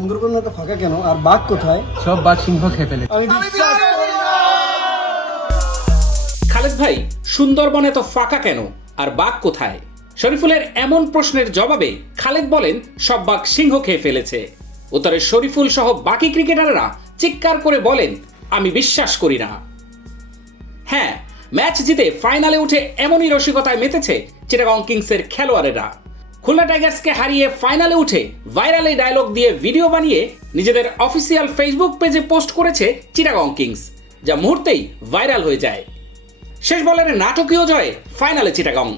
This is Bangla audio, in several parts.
সুন্দরবন এত ফাঁকা কেন? আর বাঘ কোথায়? সব বাঘ সিংহ খেয়ে ফেলে আমি বিশ্বাস করি না। খালেদ ভাই সুন্দরবন এত ফাঁকা কেন? আর বাঘ কোথায়? শরীফুলের এমন প্রশ্নের জবাবে খালেদ বলেন সব বাঘ সিংহ খেয়ে ফেলেছে। উত্তরে শরীফুল সহ বাকি ক্রিকেটাররা চিৎকার করে বলেন আমি বিশ্বাস করি না। হ্যাঁ ম্যাচ জিতে ফাইনালে উঠে এমনই রসিকতায় মেতেছে চিটাগং কিংসের খেলোয়াড়েরা। খুলনা টাইগার্সকে হারিয়ে ফাইনালে উঠে ভাইরাল এই ডায়লগ দিয়ে ভিডিও বানিয়ে নিজেদের অফিসিয়াল ফেসবুক পেজে পোস্ট করেছে চিটাগং কিংস যা মুহূর্তেই ভাইরাল হয়ে যায়। শেষ বলের নাটকীয় জয়ে ফাইনালে চিটাগং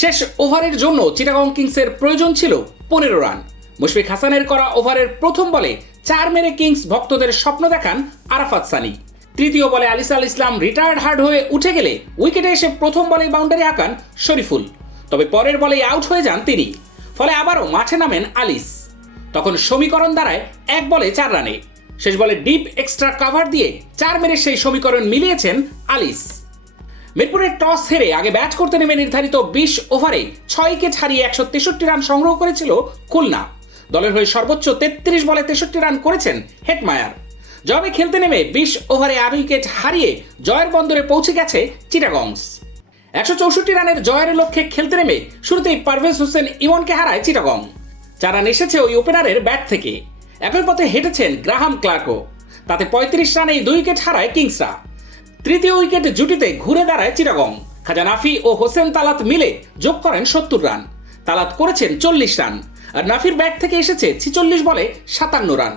শেষ ওভারের জন্য চিটাগং কিংসের প্রয়োজন ছিল পনেরো রান। মুশফিক হাসানের করা ওভারের প্রথম বলে চার মেরে কিংস ভক্তদের স্বপ্ন দেখান আরাফাত সানি। তৃতীয় বলে আলিসাল ইসলাম রিটায়ার্ড হার্ড হয়ে উঠে গেলে উইকেটে এসে প্রথম বলে বাউন্ডারি আঁকান শরীফুল। তবে পরের বলেই আউট হয়ে যান তিনি। ফলে আবারও মাঠে নামেন আলিস। তখন সমীকরণ দাঁড়ায় এক বলে চার রানে। শেষ বলে ডিপ এক্সট্রা কাভার দিয়ে চার মেরে সেই সমীকরণ মিলিয়েছেন আলিস। মিরপুরের টস হেরে আগে ব্যাট করতে নেমে নির্ধারিত বিশ ওভারে ছয় উইকেট হারিয়ে একশো তেষট্টি রান সংগ্রহ করেছিল খুলনা। দলের হয়ে সর্বোচ্চ তেত্রিশ বলে তেষট্টি রান করেছেন হেটমায়ার। জবে খেলতে নেমে বিশ ওভারে আট উইকেট হারিয়ে জয়ের বন্দরে পৌঁছে গেছে চিটাগংস। একশো চৌষট্টি রানের জয়ের লক্ষ্যে খেলতে নেমে শুরুতেই পারভেজ হোসেন ইমনকে হারায় চিটাগং। চার রান এসেছে ওই ওপেনারের ব্যাট থেকে। একই পথে হেঁটেছেন গ্রাহাম ক্লার্কও। তাতে পঁয়ত্রিশ রানেই দুই উইকেট হারায় কিংসরা। তৃতীয় উইকেট জুটিতে ঘুরে দাঁড়ায় চিটাগং। খাজা নাফি ও হোসেন তালাত মিলে যোগ করেন সত্তর রান। তালাত করেছেন চল্লিশ রান। আর নাফির ব্যাট থেকে এসেছে ছিচল্লিশ বলে সাতান্ন রান।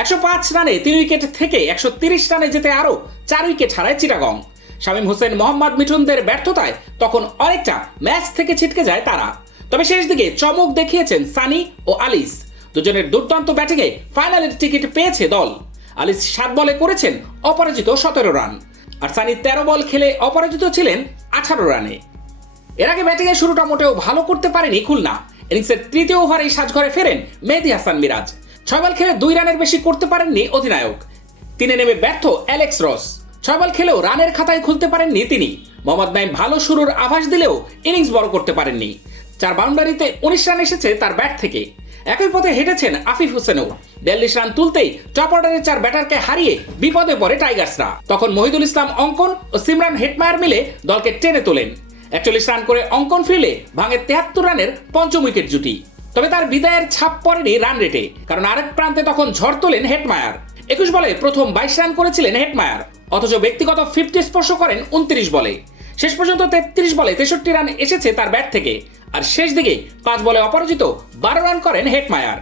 একশো পাঁচ রানে তিন উইকেট থেকে একশো তিরিশ রানে যেতে আরও চার উইকেট হারায় চিটাগং। শামীম হোসেন, মোহাম্মদ মিঠুনদের ব্যর্থতায় তখন অনেকটা ম্যাচ থেকে ছিটকে যায় তারা। তবে শেষ দিকে চমক দেখিয়েছেন সানি ও আলিস। দুজনের দুর্দান্ত ব্যাটিংয়ে ফাইনালের টিকিট পেয়েছে দল। আলিস সাত বলে করেছেন অপরাজিত সতেরো রান। আর সানি তেরো বল খেলে অপরাজিত ছিলেন আঠারো রানে। এর আগে ব্যাটিংয়ের শুরুটা মোটেও ভালো করতে পারেনি খুলনা। ইনিংসের তৃতীয় ওভারেই সাজঘরে ফেরেন মেহেদি হাসান মিরাজ। ছয় বল খেলে দুই রানের বেশি করতে পারেননি অধিনায়ক। তিনি নেমে ব্যর্থ অ্যালেক্স রস। ছয় বল খেলেও রানের খাতায় খুলতে পারেননি তিনি। মোহাম্মদ নাইম ভালো শুরুর আভাস দিলেও ইনিংস বড় করতে পারেননি। চার বাউন্ডারিতে উনিশ রান এসেছে তার ব্যাট থেকে। একই পথে হেঁটেছেন আফিফ হোসেনও। বিয়াল্লিশ রান তুলতেই টপ অর্ডারের চার ব্যাটারকে হারিয়ে বিপদে পড়ে টাইগার্সরা। তখন মহিদুল ইসলাম, অঙ্কন ও সিমরান হেটমায়ার মিলে দলকে টেনে তোলেন। একচল্লিশ রান করে অঙ্কন ফিরলে ভাঙে তেহাত্তর রানের পঞ্চম উইকেট জুটি। তবে তার বিদায়ের ছাপ পড়েনি রান রেটে, কারণ আরেক প্রান্তে তখন ঝড় তোলেন হেটমায়ার। একুশ বলে প্রথম বাইশ রান করেছিলেন হেটমায়ার অথচ ব্যক্তিগত ফিফটি স্পর্শ করেন উনত্রিশ বলে। শেষ পর্যন্ত তেত্রিশ বলে তেষট্টি রান এসেছে তার ব্যাট থেকে, আর শেষ দিকে পাঁচ বলে অপরাজিত বারো রান করেন হেটমায়ার